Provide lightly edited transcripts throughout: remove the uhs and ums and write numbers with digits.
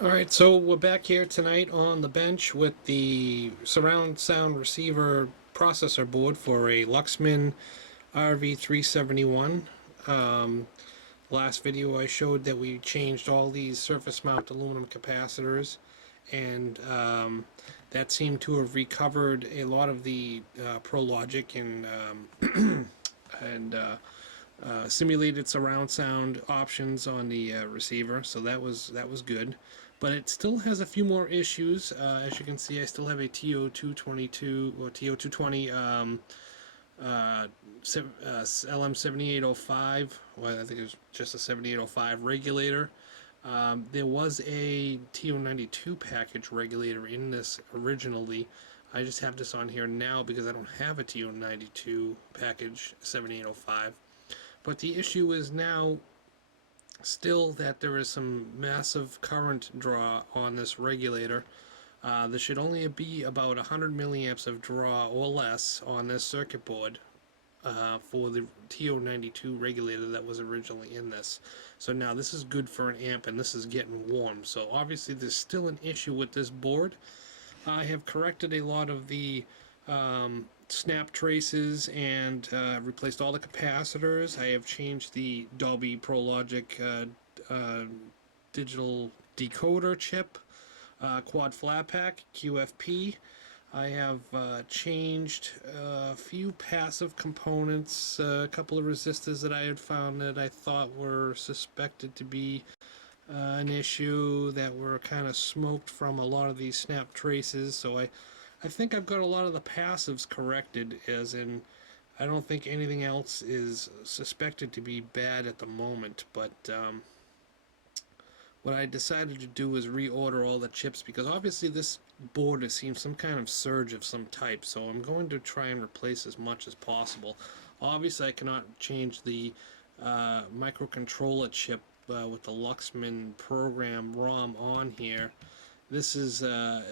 Alright, so we're back here tonight on the bench with the surround sound receiver processor board for a Luxman RV-371. Last video I showed that we changed all these surface mount aluminum capacitors, and that seemed to have recovered a lot of the ProLogic and simulated surround sound options on the receiver, so that was good. But it still has a few more issues. As you can see, I still have a TO222 or TO220 LM7805. Well, I think it was just a 7805 regulator. There was a TO92 package regulator in this originally. I just have this on here now because I don't have a TO92 package 7805. But the issue is now still that there is some massive current draw on this regulator. There should only be about 100 milliamps of draw or less on this circuit board for the TO92 regulator that was originally in this. So now this is good for an amp, and this is getting warm. So obviously there's still an issue with this board. I have corrected a lot of the snap traces and replaced all the capacitors. I have changed the Dolby ProLogic digital decoder chip, quad flat pack, QFP. I have changed a few passive components, a couple of resistors that I had found that I thought were suspected to be an issue, that were kind of smoked from a lot of these snap traces. So I think I've got a lot of the passives corrected, as in I don't think anything else is suspected to be bad at the moment. But what I decided to do is reorder all the chips, because obviously this board has seen some kind of surge of some type, so I'm going to try and replace as much as possible. Obviously I cannot change the microcontroller chip with the Luxman program ROM on here. This is the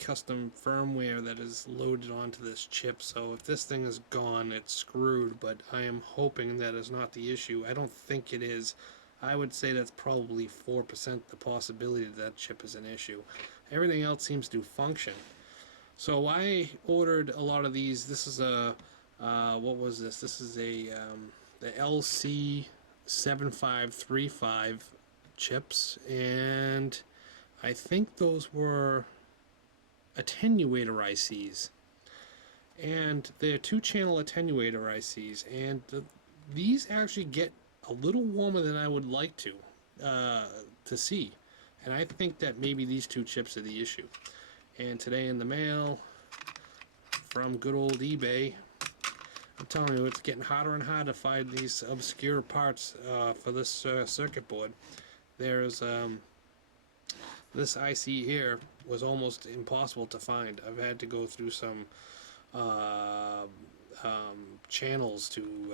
custom firmware that is loaded onto this chip, so if this thing is gone, it's screwed, but I am hoping that is not the issue. I don't think it is. I would say that's probably 4% the possibility that chip is an issue. Everything else seems to function. So I ordered a lot of these. This is a, what was this? This is a, the LC7535 chips, and I think those were attenuator ICs. And they're two-channel attenuator ICs, and these actually get a little warmer than I would like to see. And I think that maybe these two chips are the issue. And today in the mail from good old eBay, I'm telling you, it's getting harder and harder to find these obscure parts for this circuit board. There's this IC here was almost impossible to find. I've had to go through some channels to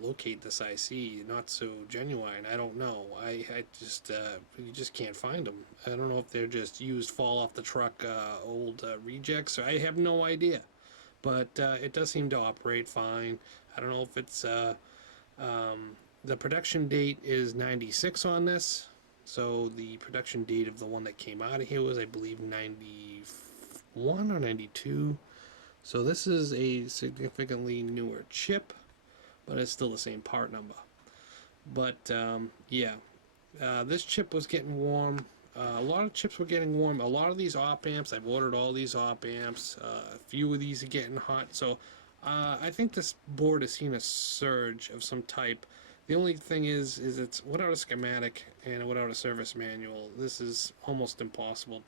locate this IC. Not so genuine. I don't know. I just you just can't find them. I don't know if they're just used fall off the truck old rejects. I have no idea. But it does seem to operate fine. I don't know if it's the production date is 96 on this. So the production date of the one that came out of here was, I believe, 91 or 92. So this is a significantly newer chip, but it's still the same part number. But yeah, this chip was getting warm. A lot of chips were getting warm. A lot of these op amps, I've ordered all these op amps. A few of these are getting hot. So I think this board has seen a surge of some type. The only thing is it's without a schematic and without a service manual. This is almost impossible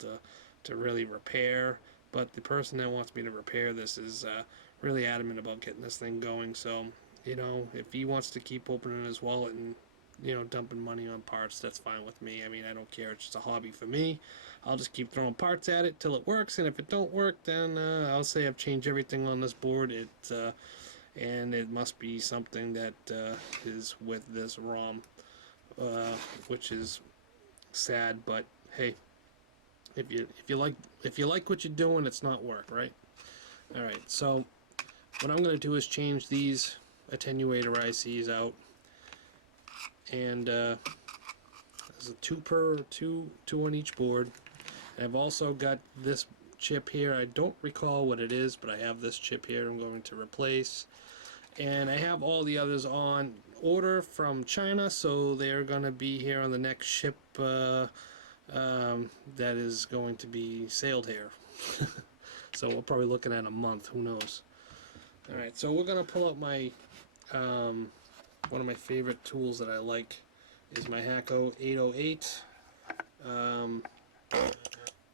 to really repair. But the person that wants me to repair this is really adamant about getting this thing going. So, you know, if he wants to keep opening his wallet and, you know, dumping money on parts, that's fine with me. I mean, I don't care. It's just a hobby for me. I'll just keep throwing parts at it till it works, and if it don't work, then I'll say I've changed everything on this board. And it must be something that is with this ROM, which is sad. But hey, if you like what you're doing, it's not work, right? All right. So what I'm going to do is change these attenuator ICs out, and There's a two on each board. And I've also got this chip here. I don't recall what it is, but I have this chip here I'm going to replace. And I have all the others on order from China, so they're going to be here on the next ship that is going to be sailed here. So we're probably looking at a month, who knows. Alright, so we're going to pull out my one of my favorite tools that I like is my Hakko 808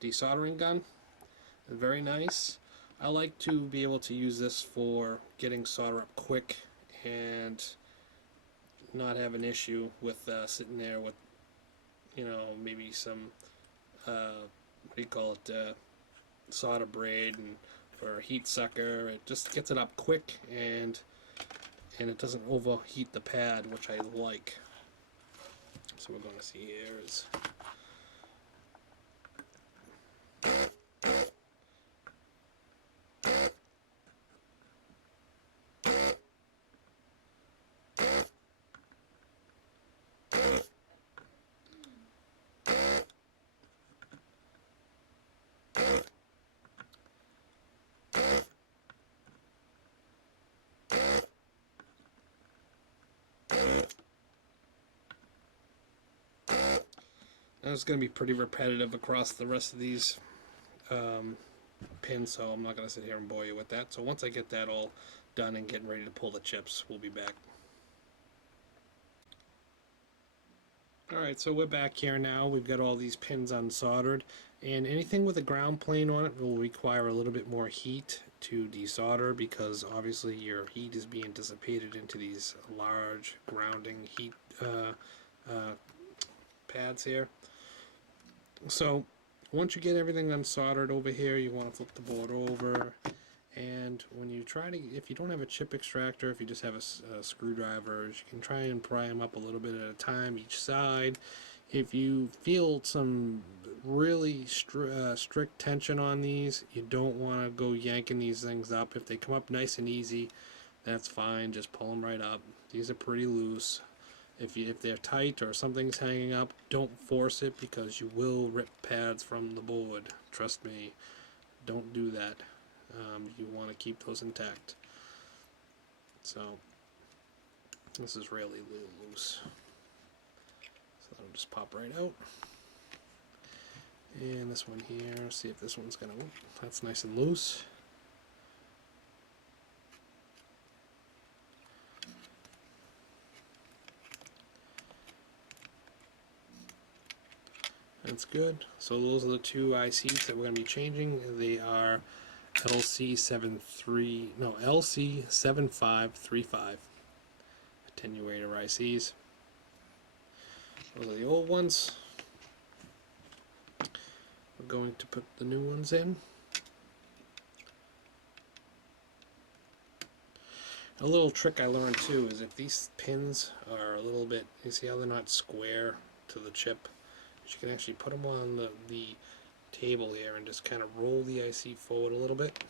desoldering gun. Very nice. I like to be able to use this for getting solder up quick and not have an issue with sitting there with, you know, maybe some what do you call it, solder braid and or a heat sucker. It just gets it up quick and it doesn't overheat the pad, which I like. So we're going to see here is it's going to be pretty repetitive across the rest of these pins, so I'm not going to sit here and bore you with that. So once I get that all done and getting ready to pull the chips, we'll be back. Alright, so we're back here now. We've got all these pins unsoldered, and anything with a ground plane on it will require a little bit more heat to desolder, because obviously your heat is being dissipated into these large grounding heat pads here. So once you get everything unsoldered over here, you want to flip the board over, and when you try to, if you don't have a chip extractor, if you just have a screwdriver, you can try and pry them up a little bit at a time each side. If you feel some really strict tension on these, you don't want to go yanking these things up. If they come up nice and easy, that's fine, just pull them right up. These are pretty loose. If they're tight or something's hanging up, don't force it, because you will rip pads from the board. Trust me, don't do that. You want to keep those intact. So this is really loose. So that'll just pop right out. And this one here, see if this one's gonna, that's nice and loose. That's good. So those are the two ICs that we're going to be changing. They are LC7535 attenuator ICs. Those are the old ones. We're going to put the new ones in. A little trick I learned too is if these pins are a little bit, you see how they're not square to the chip, you can actually put them on the table here and just kind of roll the IC forward a little bit.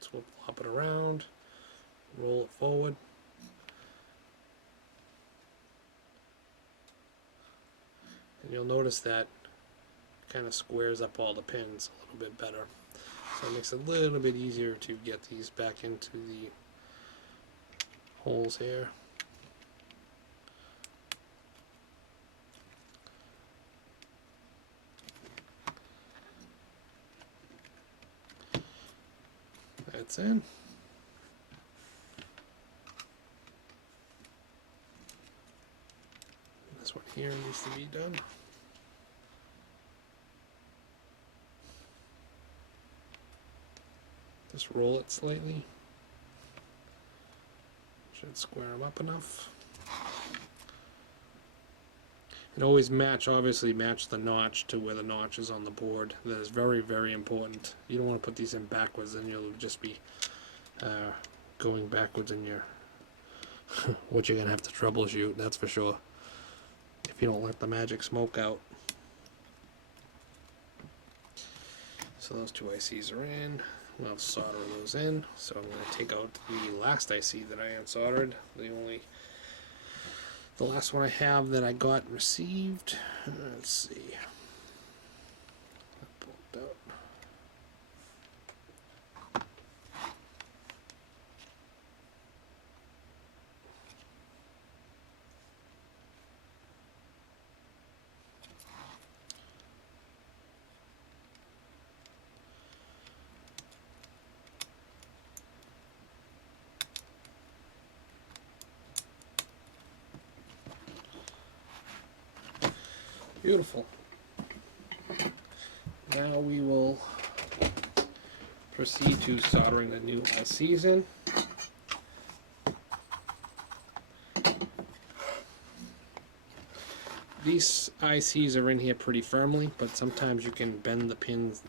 So we'll flop it around, roll it forward. And you'll notice that kind of squares up all the pins a little bit better. So it makes it a little bit easier to get these back into the holes here. That's in. This one here needs to be done. Just roll it slightly. Should square them up enough. And always obviously match the notch to where the notch is on the board. That is very, very important. You don't want to put these in backwards, then you'll just be going backwards in your what you're going to have to troubleshoot, that's for sure, if you don't let the magic smoke out. So those two ICs are in. I'll solder those in. So I'm going to take out the last IC that I unsoldered. The only The last one I have that I got received, let's see. I pulled out. Beautiful. Now we will proceed to soldering the new season. These ICs are in here pretty firmly, but sometimes you can bend the pins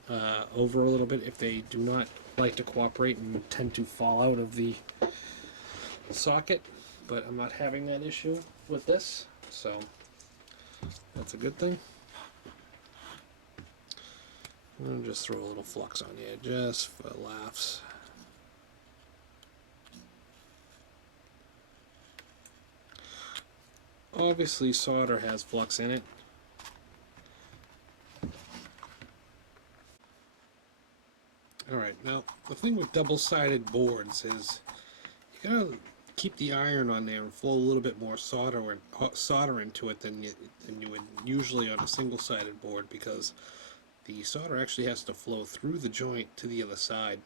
over a little bit if they do not like to cooperate and tend to fall out of the socket. But I'm not having that issue with this, so that's a good thing. I'm going to just throw a little flux on here just for laughs. Obviously solder has flux in it. Alright, now the thing with double-sided boards is you gotta keep the iron on there and flow a little bit more solder into it than you would usually on a single-sided board, because the solder actually has to flow through the joint to the other side.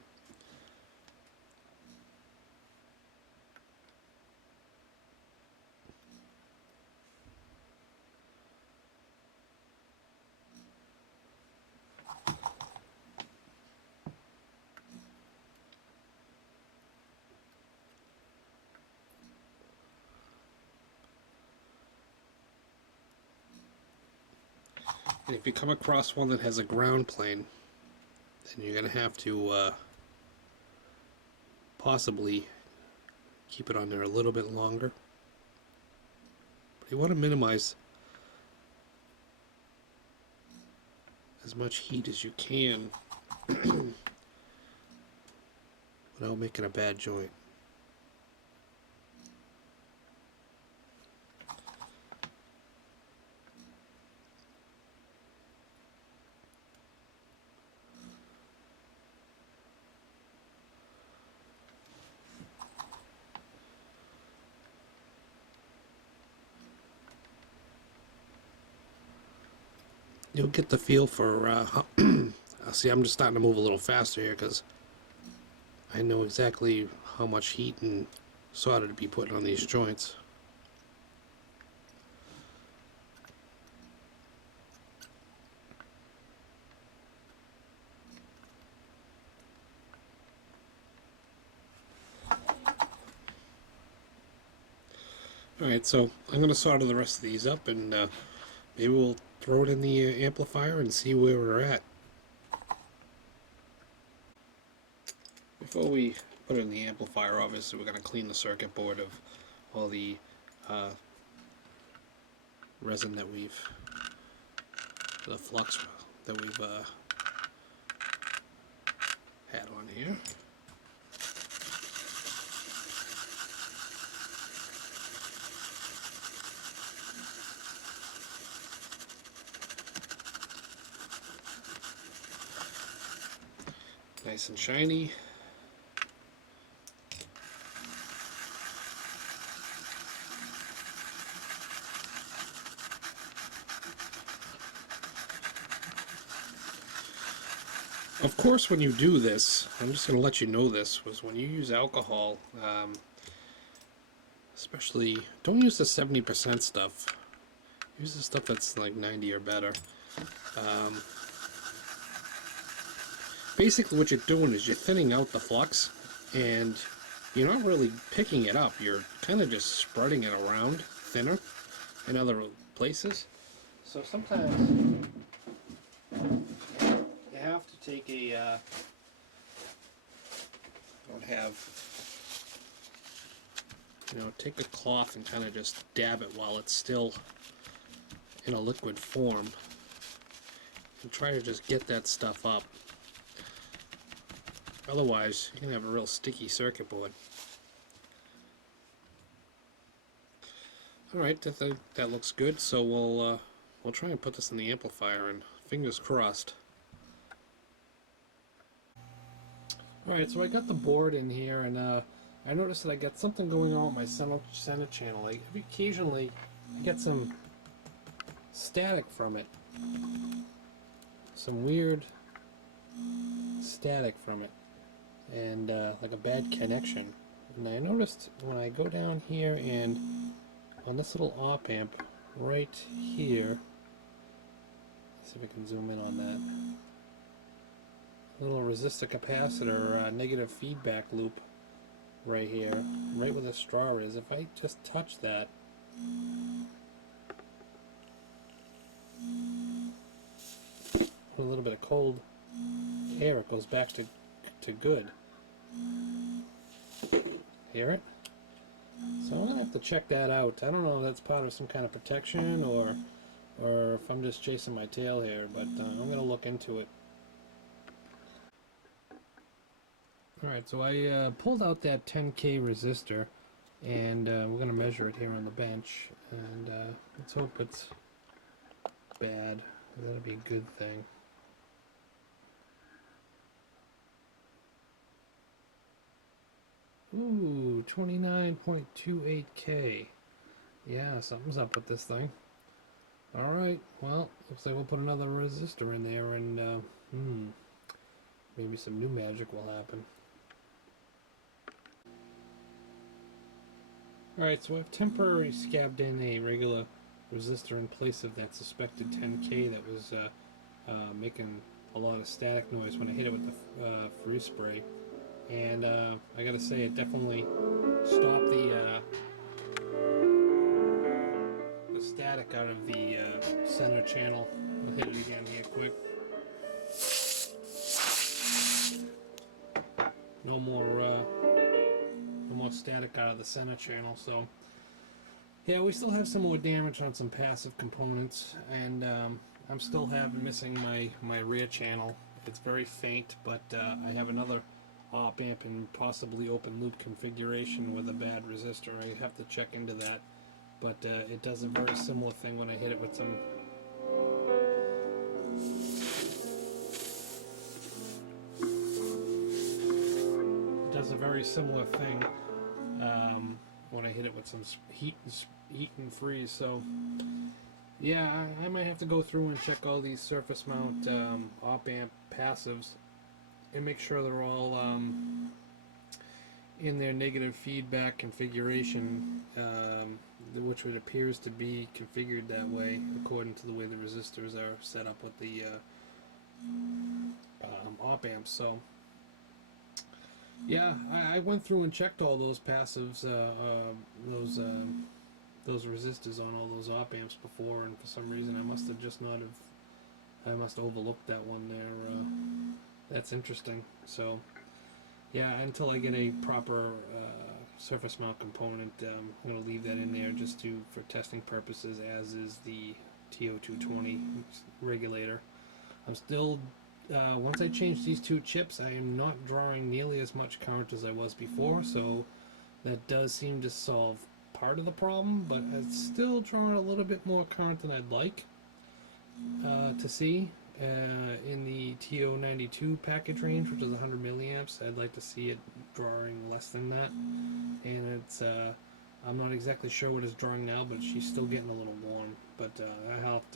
And if you come across one that has a ground plane, then you're going to have to possibly keep it on there a little bit longer. But you want to minimize as much heat as you can without making a bad joint. You'll get the feel for see, I'm just starting to move a little faster here because I know exactly how much heat and solder to be putting on these joints. Alright, so I'm going to solder the rest of these up, and maybe we'll throw it in the amplifier and see where we're at. Before we put it in the amplifier, obviously we're going to clean the circuit board of all the resin that the flux that we've had on here. Nice and shiny. Of course, when you do this, I'm just going to let you know this, was when you use alcohol, especially, don't use the 70% stuff. Use the stuff that's like 90 or better. Basically what you're doing is you're thinning out the flux, and you're not really picking it up. You're kind of just spreading it around thinner in other places. So sometimes you have to take a take a cloth and kind of just dab it while it's still in a liquid form, and try to just get that stuff up. Otherwise, you're going to have a real sticky circuit board. Alright, that looks good, so we'll try and put this in the amplifier, and fingers crossed. Alright, so I got the board in here, and I noticed that I got something going on with my center channel. Like, occasionally I get some static from it. Some weird static from it. And like a bad connection. And I noticed when I go down here and on this little op amp right here, let's see if I can zoom in on that. Little resistor capacitor negative feedback loop right here, right where the straw is. If I just touch that, with a little bit of cold air, it goes back to good. Hear it? So I'm gonna have to check that out. I don't know if that's part of some kind of protection or if I'm just chasing my tail here, but I'm gonna look into it. Alright, so I pulled out that 10K resistor, and we're going to measure it here on the bench, and let's hope it's bad. That'll be a good thing. Ooh, 29.28K. Yeah, something's up with this thing. Alright, well, looks like we'll put another resistor in there, and maybe some new magic will happen. Alright, so I've temporarily scabbed in a regular resistor in place of that suspected 10K that was making a lot of static noise when I hit it with the freeze spray. And I gotta say, it definitely stopped the static out of the center channel. I'll hit it again here quick. No more static out of the center channel. So yeah, we still have some more damage on some passive components, and I'm still missing my rear channel. It's very faint, but I have another op amp in possibly open loop configuration with a bad resistor. I have to check into that, but it does a very similar thing when I hit it with some when I hit it with some heat and freeze. So yeah, I might have to go through and check all these surface mount op amp passives and make sure they're all in their negative feedback configuration, which it appears to be configured that way according to the way the resistors are set up with the op amps. So yeah, I went through and checked all those passives, those resistors on all those op amps before, and for some reason I must have overlooked that one there. That's interesting. So yeah, until I get a proper surface mount component, I'm going to leave that in there just for testing purposes, as is the TO220 regulator. I'm still once I change these two chips, I am not drawing nearly as much current as I was before, so that does seem to solve part of the problem, but it's still drawing a little bit more current than I'd like to see. In the TO92 package range, which is 100 milliamps, I'd like to see it drawing less than that. And it's I'm not exactly sure what it's drawing now, but she's still getting a little warm. But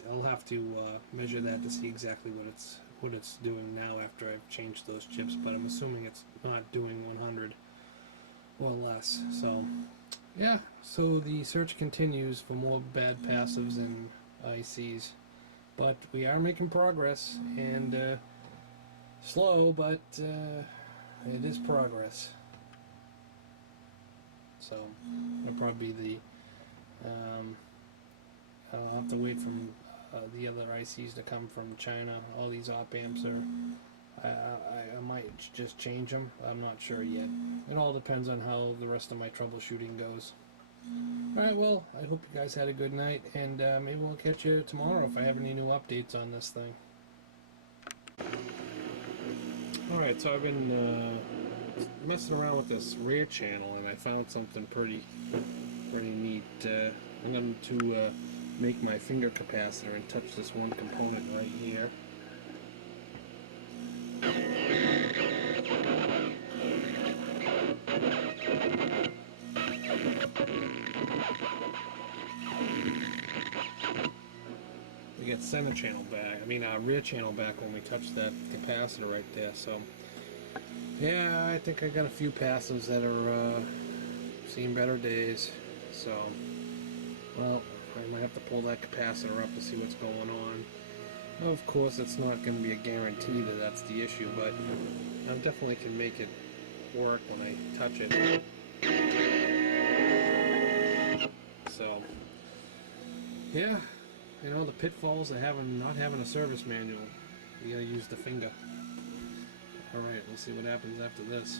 I'll have to measure that to see exactly what it's doing now after I've changed those chips. But I'm assuming it's not doing 100 or less. So yeah, so the search continues for more bad passives and ICs. But we are making progress, and slow, but it is progress. So it'll probably be I'll have to wait for the other ICs to come from China. All these op amps are, I might just change them. I'm not sure yet. It all depends on how the rest of my troubleshooting goes. Alright, well, I hope you guys had a good night, and maybe we'll catch you tomorrow if I have any new updates on this thing. Alright, so I've been messing around with this rear channel, and I found something pretty pretty neat. I'm going to make my finger capacitor and touch this one component right here. We get center channel back, rear channel back when we touch that capacitor right there. So yeah, I think I got a few passives that are seeing better days. So, well, I might have to pull that capacitor up to see what's going on. Of course, it's not going to be a guarantee that that's the issue, but I definitely can make it work when I touch it. So, yeah, you know, the pitfalls of not having a service manual. You gotta use the finger. Alright, let's see what happens after this.